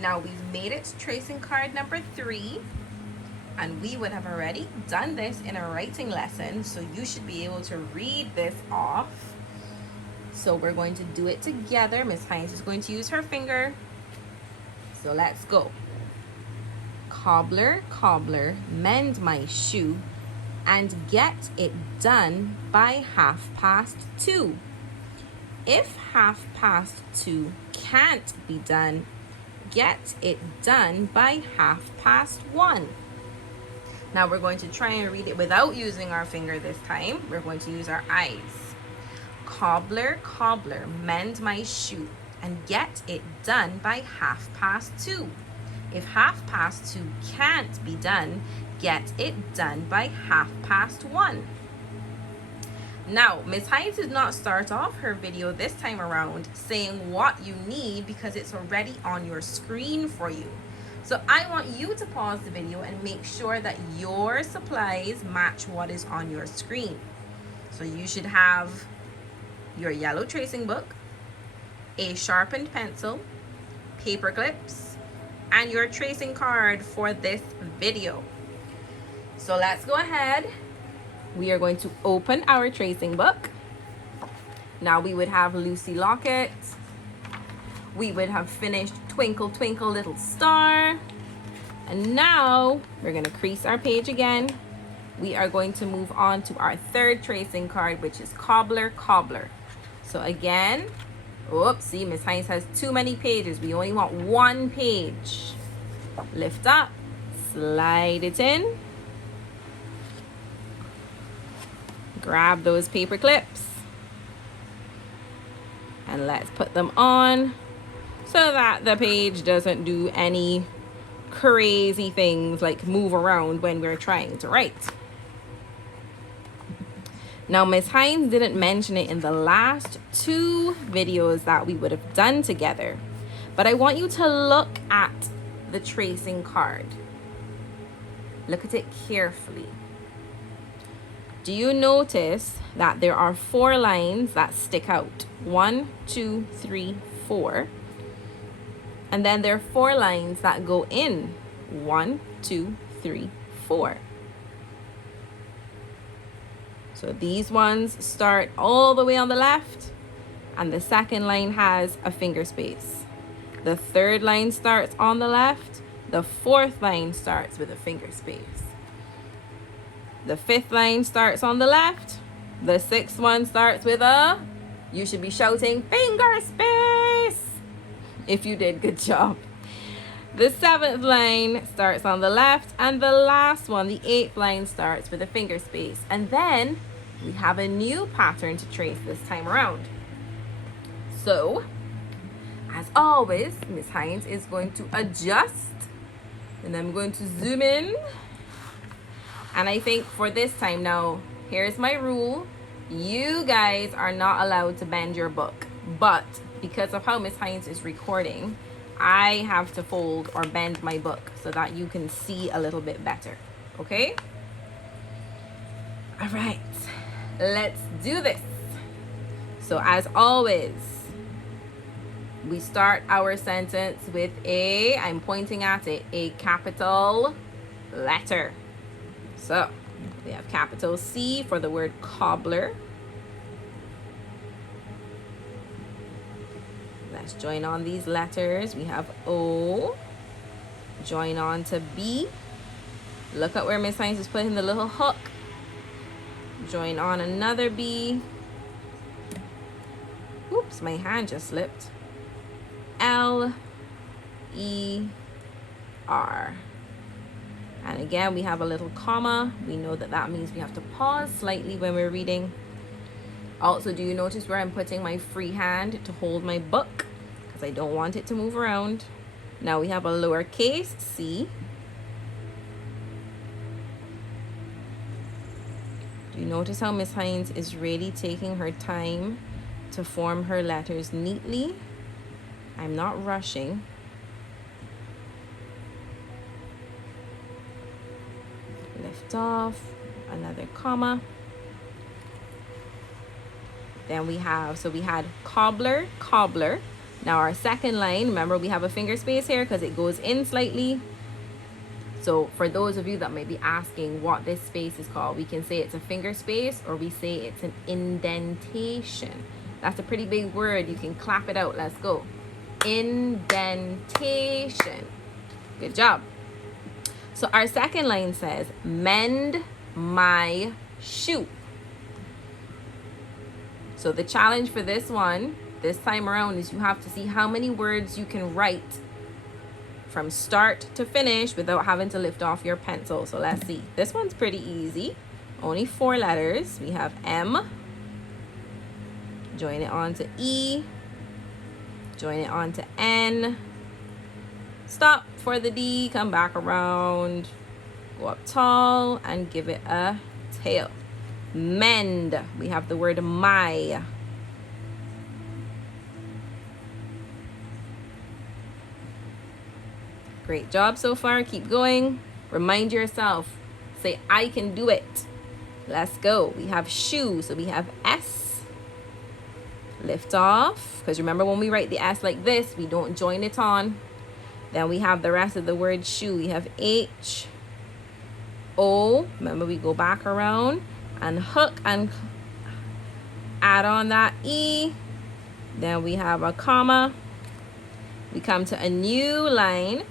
Now we've made it to tracing card number 3, and we would have already done this in a writing lesson, so you should be able to read this off. So we're going to do it together. Miss Hines is going to use her finger. So let's go. Cobbler, cobbler, mend my shoe and get it done by 2:30. If 2:30 can't be done, get it done by 1:30. Now we're going to try and read it without using our finger this time. We're going to use our eyes. Cobbler, cobbler, mend my shoe and get it done by 2:30. If 2:30 can't be done, get it done by 1:30. Now, Miss Hines did not start off her video this time around saying what you need because it's already on your screen for you. So I want you to pause the video and make sure that your supplies match what is on your screen. So you should have your yellow tracing book, a sharpened pencil, paper clips, and your tracing card for this video. So let's go ahead. We are going to open our tracing book. Now we would have Lucy Locket. We would have finished Twinkle Twinkle Little Star. And now we're going to crease our page again. We are going to move on to our third tracing card, which is Cobbler, Cobbler. So again, oops, see, Miss Hines has too many pages. We only want one page. Lift up, slide it in. Grab those paper clips. And let's put them on so that the page doesn't do any crazy things like move around when we're trying to write. Now, Miss Hines didn't mention it in the last 2 videos that we would have done together, but I want you to look at the tracing card. Look at it carefully. Do you notice that there are 4 lines that stick out? 1, 2, 3, 4. And then there are 4 lines that go in. 1, 2, 3, 4. So these ones start all the way on the left, and the second line has a finger space. The third line starts on the left. The fourth line starts with a finger space. The fifth line starts on the left. The sixth one starts with a, you should be shouting, finger space. If you did, good job. The 7th line starts on the left, and the last one, the 8th line, starts with a finger space. And then we have a new pattern to trace this time around. So, as always, Miss Hines is going to adjust, and I'm going to zoom in. And I think for this time now, here's my rule. You guys are not allowed to bend your book, but because of how Miss Hines is recording, I have to fold or bend my book so that you can see a little bit better. Okay? All right, let's do this. So as always, we start our sentence with I'm pointing at it, a capital letter. So we have capital C for the word cobbler. Let's join on these letters. We have O. Join on to B. Look at where Miss Hines is putting the little hook. Join on another B. Oops, my hand just slipped. L, E, R. And again, we have a little comma. We know that that means we have to pause slightly when we're reading. Also, do you notice where I'm putting my free hand to hold my book? Because I don't want it to move around. Now we have a lowercase c. Do you notice how Miss Hines is really taking her time to form her letters neatly? I'm not rushing. Lift off, another comma. Then we have, so we had cobbler, cobbler, Now our second line, remember we have a finger space here because it goes in slightly. So for those of you that may be asking what this space is called, we can say it's a finger space or we say it's an indentation. That's a pretty big word. You can clap it out. Let's go. Indentation. Good job. So our second line says, mend my shoe. So the challenge for this one, this time around, is you have to see how many words you can write from start to finish without having to lift off your pencil. So let's see. This one's pretty easy. Only 4 letters. We have M. Join it on to E. Join it on to N. Stop for the D. Come back around. Go up tall and give it a tail. Mend. We have the word my. Great job so far. Keep going. Remind yourself. Say, I can do it. Let's go. We have shoe. So we have S. Lift off. Because remember when we write the S like this, we don't join it on. Then we have the rest of the word shoe. We have H. O. Remember we go back around and hook and add on that E. Then we have a comma. We come to a new line.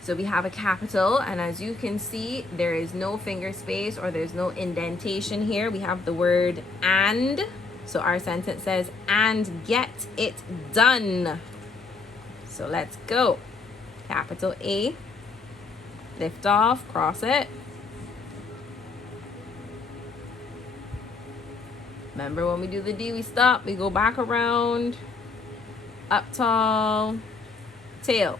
So we have a capital, and as you can see, there is no finger space or there's no indentation here. We have the word and. So our sentence says, and get it done. So let's go. Capital A. Lift off, cross it. Remember when we do the D, we stop, we go back around, up tall, tail.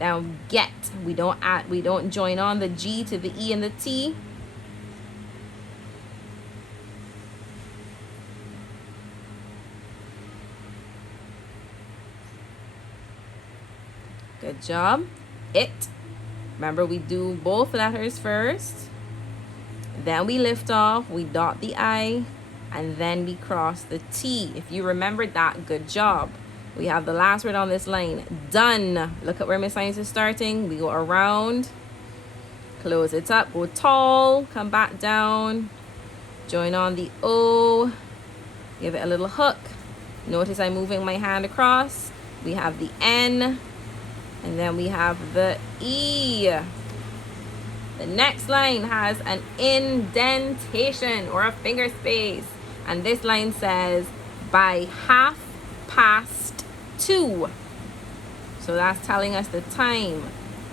Now get, we don't join on the G to the E and the T. Good job. It. Remember we do both letters first. Then we lift off, we dot the I, and then we cross the T. If you remembered that, good job. We have the last word on this line, done. Look at where Miss Science is starting. We go around, close it up, go tall, come back down, join on the O, give it a little hook. Notice I'm moving my hand across. We have the N, and then we have the E. The next line has an indentation or a finger space. And this line says, by 2:30. So that's telling us the time,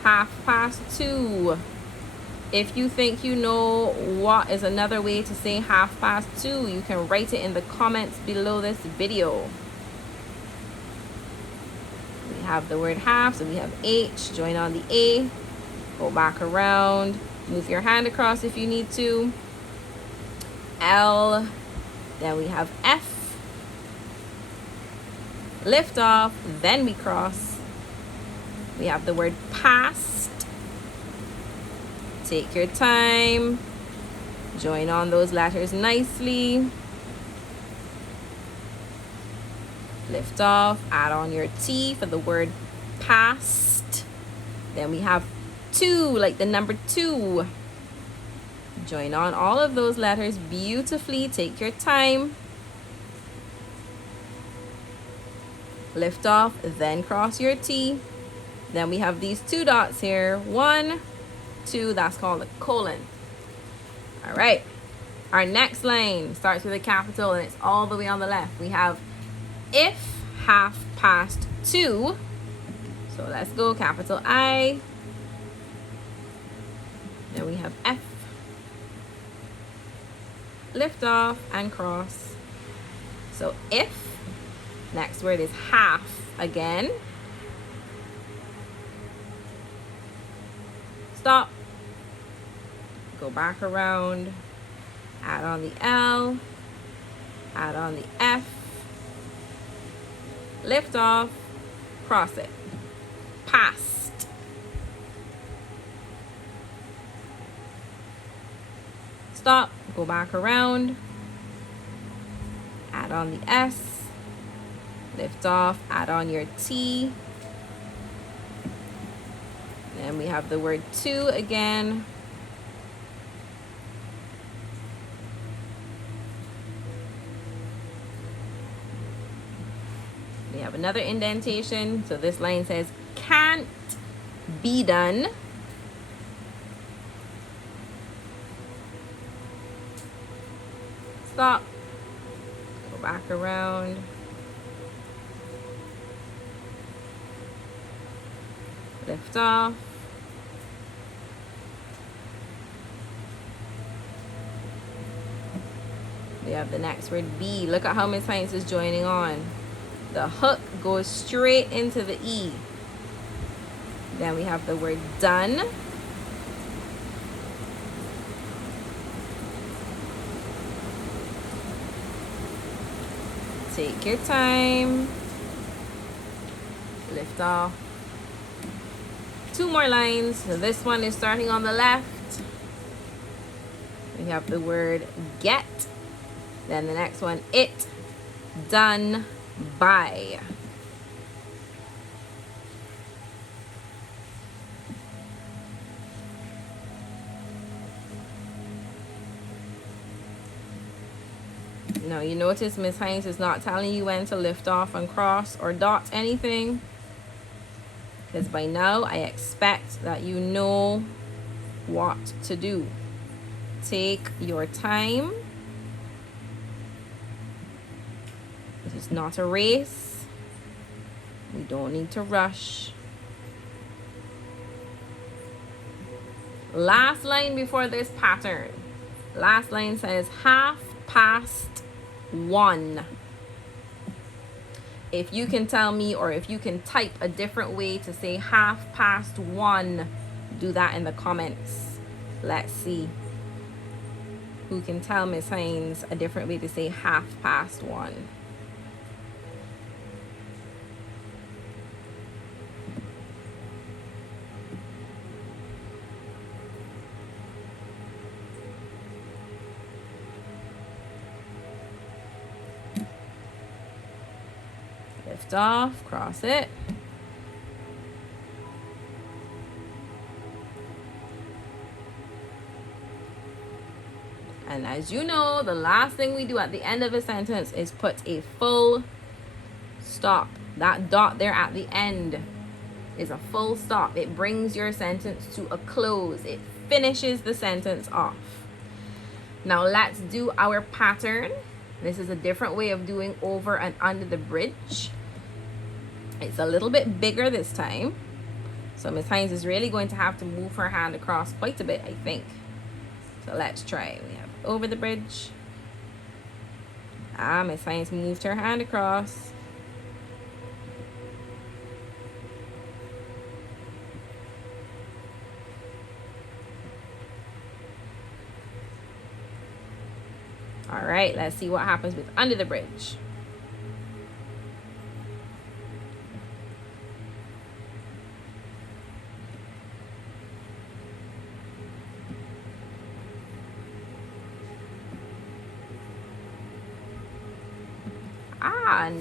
2:30. If you think you know what is another way to say 2:30, you can write it in the comments below this video. We have the word half, so we have H, join on the A, go back around, move your hand across if you need to. L, then we have F. Lift off, then we cross. We have the word past. Take your time. Join on those letters nicely. Lift off, add on your T for the word past. Then we have 2, like the number 2. Join on all of those letters beautifully. Take your time. Lift off, then cross your T. Then we have these 2 dots here. 1, 2, that's called a colon. All right. Our next line starts with a capital and it's all the way on the left. We have if 2:30. So let's go, capital I. Then we have F. Lift off and cross. So if, next word is half again. Stop. Go back around. Add on the L. Add on the F. Lift off. Cross it. Past. Stop. Go back around. Add on the S. Lift off, add on your T. And we have the word to again. We have another indentation. So this line says can't be done. Stop. Go back around. Lift off. We have the next word be. Look at how Miss Hines is joining on. The hook goes straight into the E. Then we have the word done. Take your time. Lift off. 2 more lines. So this one is starting on the left. We have the word get. Then the next one, it, done, by. Now you notice Miss Hines is not telling you when to lift off and cross or dot anything, because by now I expect that you know what to do. Take your time. This is not a race. We don't need to rush. Last line before this pattern. Last line says 1:30. If you can tell me, or if you can type a different way to say 1:30, do that in the comments. Let's see who can tell Miss Hines a different way to say 1:30. Lift off, cross it. And as you know, the last thing we do at the end of a sentence is put a full stop. That dot there at the end is a full stop. It brings your sentence to a close. It finishes the sentence off. Now let's do our pattern. This is a different way of doing over and under the bridge. It's a little bit bigger this time. So Miss Hines is really going to have to move her hand across quite a bit, I think. So let's try. We have over the bridge. Miss Hines moved her hand across. All right, let's see what happens with under the bridge.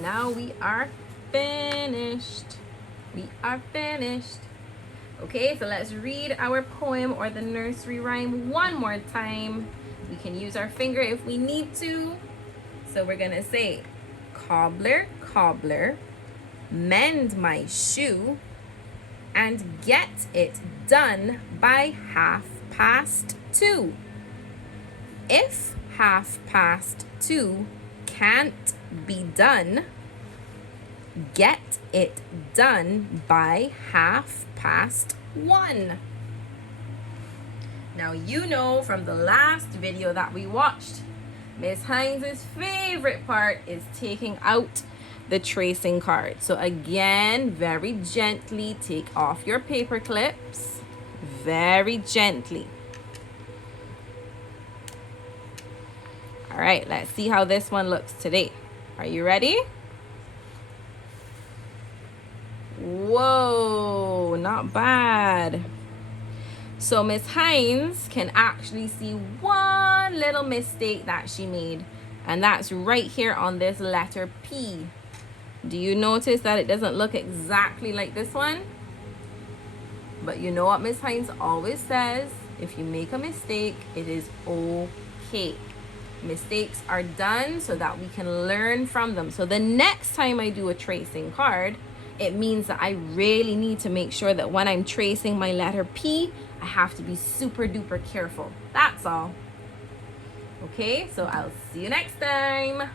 Now we are finished. We are finished. Okay, so let's read our poem or the nursery rhyme one more time. We can use our finger if we need to. So we're gonna say, cobbler, cobbler, mend my shoe and get it done by 2:30. If 2:30 can't be done, get it done by 1:30. Now you know from the last video that we watched, Miss Hines' favorite part is taking out the tracing card. So again, very gently take off your paper clips. Very gently. All right, let's see how this one looks today. Are you ready? Whoa, not bad. So Miss Hines can actually see one little mistake that she made, and that's right here on this letter P. Do you notice that it doesn't look exactly like this one? But you know what Miss Hines always says? If you make a mistake, it is okay. Mistakes are done so that we can learn from them. So the next time I do a tracing card, it means that I really need to make sure that when I'm tracing my letter P, I have to be super duper careful. That's all. Okay, so I'll see you next time.